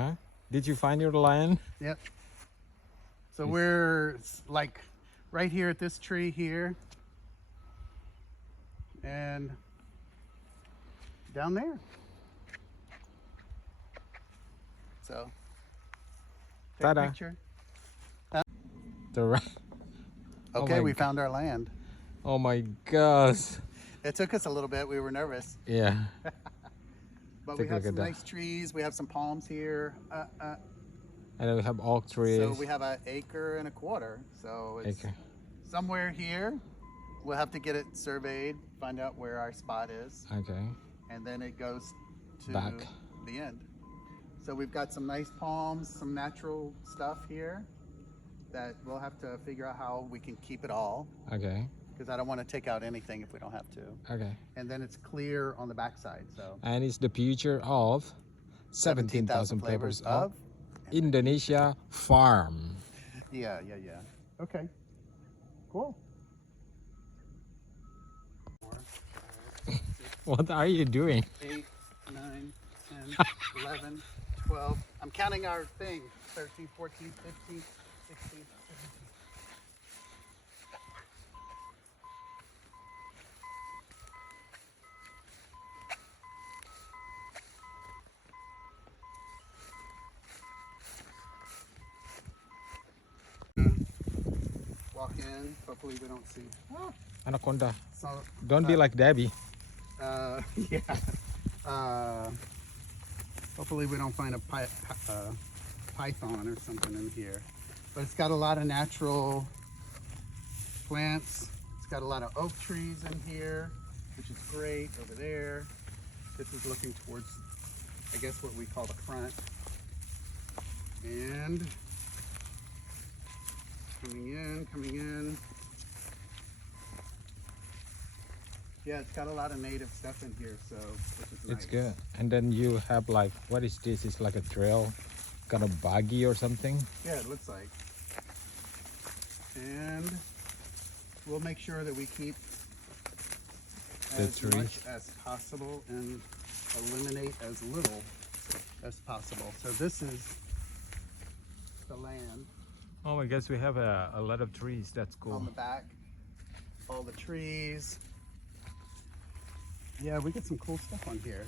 Huh? Did you find your lion? Yep. So we're like right here at this tree here. And down there. So, take a Ta-da. picture. The right. Okay, my we found our land. Oh my gosh. It took us a little bit. We were nervous. Yeah. But Take we a have look at some that. nice trees. We have some palms here. And then we have oak trees. So we have an acre and a quarter. So it's Acre. somewhere here. We'll have to get it surveyed, find out where our spot is. Okay. And then it goes to Back. the end. So we've got some nice palms, some natural stuff here that we'll have to figure out how we can keep it all. Okay. Because I don't want to take out anything if we don't have to. Okay. And then it's clear on the backside. So. And it's the future of 17,000 flavors of Indonesia farm. Yeah. Okay. Cool. What are you doing? 8, 9, 10, 11, 12. I'm counting our thing. 13, 14, 15, 16, 17. Walk in. Hopefully we don't see. Anaconda. So, Don't be like Debbie. yeah. Hopefully we don't find a python or something in here. But it's got a lot of natural plants. It's got a lot of oak trees in here, which is great. Over there. This is looking towards, I guess, what we call the front. And coming in. Yeah, it's got a lot of native stuff in here, so which is nice. It's good. And then you have like, what is this? It's like a trail, kind of buggy or something. Yeah, it looks like. And we'll make sure that we keep The as trees. much as possible and eliminate as little as possible. So this is the land Oh my gosh, we have a lot of trees. That's cool. on the back. All the trees. Yeah, we get some cool stuff on here.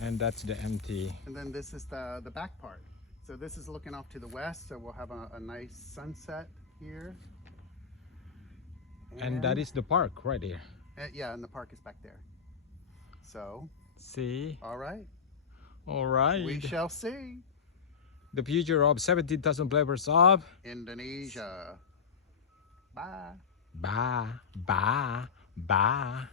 And that's the empty. And then this is the back part. So this is looking off to the west, so we'll have a nice sunset here. And that is the park right here. Yeah, and the park is back there. So, See? all right. All right. We shall see. The future of 17,000 flavors of Indonesia. Bye. Ba, ba, ba.